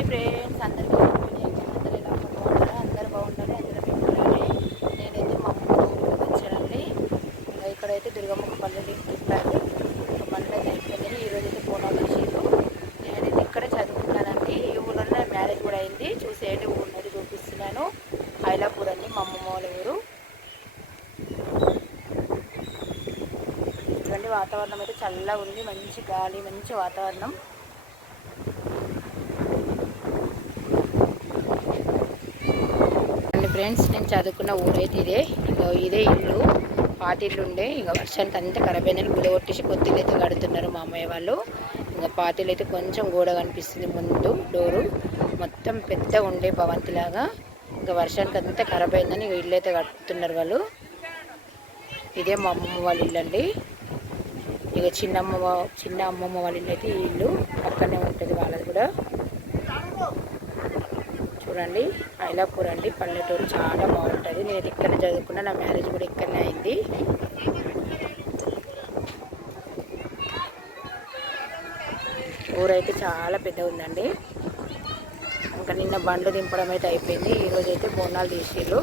Hi friends అందరికీ అందరూ ఎలా బాగున్నారా అందరూ బాగుండాలి అందరూ పెట్టుకోవాలి నేనైతే మా ఊరికి వచ్చానండి. ఇంకా ఇక్కడైతే దుర్గమ్మ పల్లె తిప్పారు మళ్ళీ అయిపోయింది ఈరోజు అయితే బోనాలు వచ్చారు. నేనైతే ఇక్కడే చదువుకున్నానండి ఈ ఊళ్ళోనే మ్యారేజ్ కూడా అయింది. చూసేయండి ఊరినది చూపిస్తున్నాను. హైలాపూర్ అండి మా అమ్మమ్మ వాళ్ళ ఊరు. ఇటువంటి వాతావరణం అయితే చల్లగా ఉంది. మంచి గాలి మంచి వాతావరణం. ఫ్రెండ్స్ నేను చదువుకున్న ఊరైతే ఇదే. ఇంకా ఇదే ఇల్లు. పాత ఇల్లు ఉండే ఇక వర్షానికి అంతా ఖరాబ్ అయిందని గుడి కొట్టేసి కొత్త అయితే కడుతున్నారు మా అమ్మయ్య వాళ్ళు. ఇంకా పాత ఇల్లు అయితే కొంచెం గోడ కనిపిస్తుంది ముందు డోరు. మొత్తం పెద్ద ఉండే భవంతిలాగా. ఇంకా వర్షానికి అంతా ఖరాబ్ అయిందని ఇల్లు అయితే కడుతున్నారు వాళ్ళు. ఇదే మా అమ్మమ్మ వాళ్ళ ఇల్లు అండి ఇక చిన్నమ్మ చిన్న అమ్మమ్మ వాళ్ళ ఇల్లు అయితే ఈ ఇల్లు. పక్కనే ఉంటుంది వాళ్ళది కూడా. చూడండి. ఐలాపూర్ అండి. పల్లెటూరు చాలా బాగుంటుంది. నేను ఇక్కడ చదువుకున్నా నా మ్యారేజ్ కూడా ఇక్కడనే అయింది. ఊరైతే చాలా పెద్ద ఉందండి. ఇంకా నిన్న బండ్లు దింపడం అయితే అయిపోయింది. ఈరోజు అయితే బోనాలు తీసిర్రు.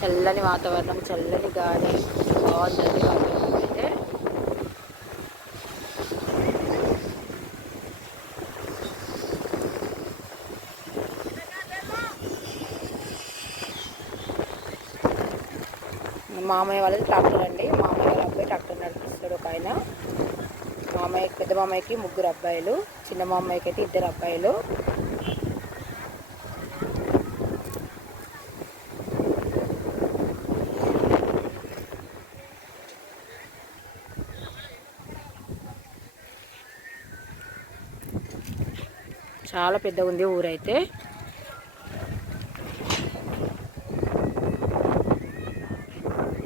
చల్లని వాతావరణం చల్లని గాలి బాగుంటుంది వాతావరణం అయితే మామయ్య వాళ్ళది ట్రాక్టర్ అండి. మామయ్య వాళ్ళ అబ్బాయి ట్రాక్టర్ నడిపిస్తాడు ఒక ఆయన. మామయ్య పెద్ద మామయ్యకి ముగ్గురు అబ్బాయిలు చిన్న మామయ్యకి అయితే ఇద్దరు అబ్బాయిలు. చాలా పెద్దగా ఉంది ఊరైతే.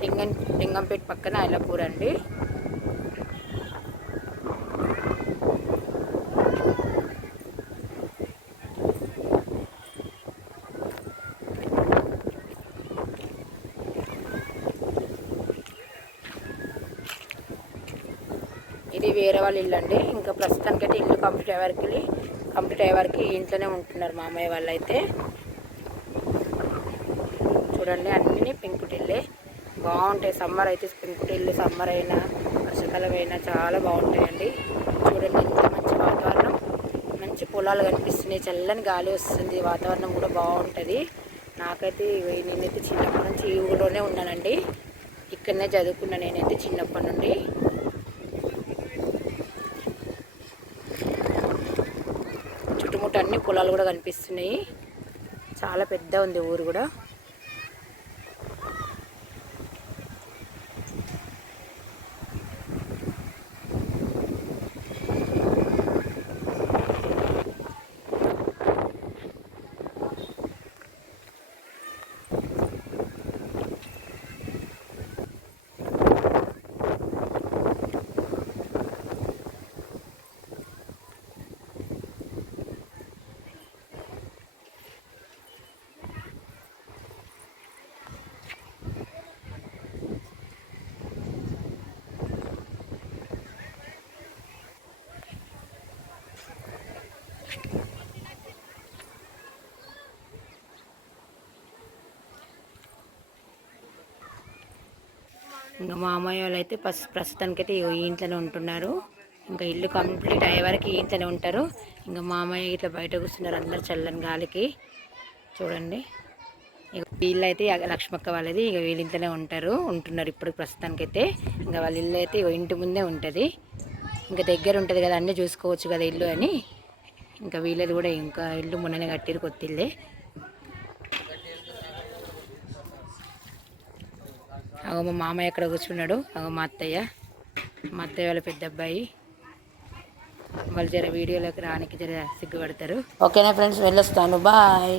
లింగం లింగంపేట పక్కన ఐలాపూర్ అండి. ఇది వేరే వాళ్ళ ఇల్లు అండి. ఇంకా ప్రస్తుతానికైతే ఇల్లు కంప్లీట్ అయ్యే వరకు కంప్లీట్ అయ్యే వరకు ఇంట్లోనే ఉంటున్నారు మామయ్య వాళ్ళు అయితే చూడండి అన్నీ పెంకుటిల్లే బాగుంటాయి. సమ్మర్ అయితే పెంకుటిల్లు సమ్మర్ అయినా వర్షాకాలం అయినా చాలా బాగుంటాయండి. చూడండి ఎంత మంచి వాతావరణం. మంచి పొలాలు కనిపిస్తున్నాయి. చల్లని గాలి వస్తుంది. వాతావరణం కూడా బాగుంటుంది. నాకైతే నేనైతే చిన్నప్పటి నుంచి ఈ ఊళ్ళోనే ఉన్నానండి. ఇక్కడనే చదువుకున్నా నేనైతే చిన్నప్పటి నుండి. చుట్టుముట్టు అన్ని పొలాలు కూడా కనిపిస్తున్నాయి. చాలా పెద్ద ఉంది ఊరు కూడా. ఇంకా మా వాళ్ళు అయితే ప్రస్ ప్రస్తుతానికైతే ఇగో ఈ ఇంట్లోనే ఉంటున్నారు. ఇంకా ఇల్లు కంప్లీట్ అయ్యే వరకు ఇంట్లోనే ఉంటారు. ఇంకా మా ఇట్లా బయట కూర్చున్నారు అందరు చల్లని గాలికి. చూడండి. ఇక వీళ్ళు అయితే లక్ష్మక్క వాళ్ళది ఇక వీళ్ళ ఇంట్లోనే ఉంటారు ఉంటున్నారు ఇప్పుడు ప్రస్తుతానికైతే. ఇంకా వాళ్ళ ఇల్లు అయితే ఇంటి ముందే ఉంటుంది. ఇంకా దగ్గర ఉంటుంది కదా అన్నీ చూసుకోవచ్చు కదా ఇల్లు అని. ఇంకా వీళ్ళది కూడా ఇంకా ఇల్లు మొన్ననే కట్టిరు కొత్తిల్లే. అగో మా మామయ్య ఎక్కడ కూర్చున్నాడు? అగో మా అత్తయ్య. మా అత్తయ్య వాళ్ళ పెద్ద అబ్బాయి. వాళ్ళు జర వీడియోలోకి రానికి జర సిగ్గుపడతారు. ఓకేనా ఫ్రెండ్స్ వెళ్ళొస్తాను. బాయ్.